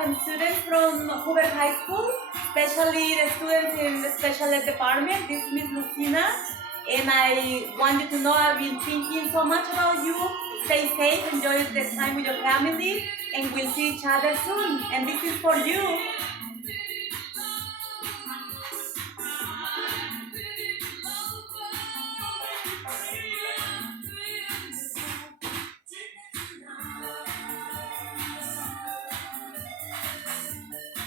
staff and students from Hoover High School, especially the students in the special ed department. This is Miss Lucina, and I want you to know I've been thinking so much about you. Stay safe, enjoy the time with your family, and we'll see each other soon. And this is for you.